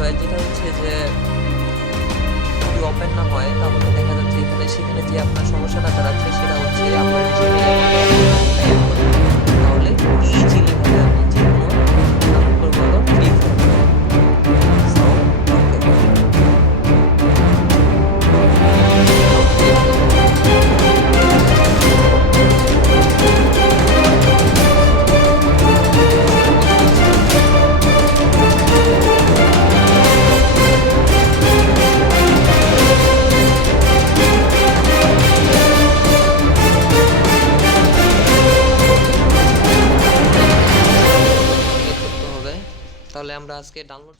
বিষয়, যেটা হচ্ছে যে যদি ওপেন না হয় তাহলে দেখা যাচ্ছে এখানে সেখানে যে আপনার সমস্যাটা দাঁড়াচ্ছে সেটা হচ্ছে আপনার জিমেইল তাহলে ইজিলি ভাবে আপনি যে কোনো নাটকগুলো ক্লিক করতে পারবেন। সো করতে হবে। তাহলে আমরা আজকে ডাউনলোড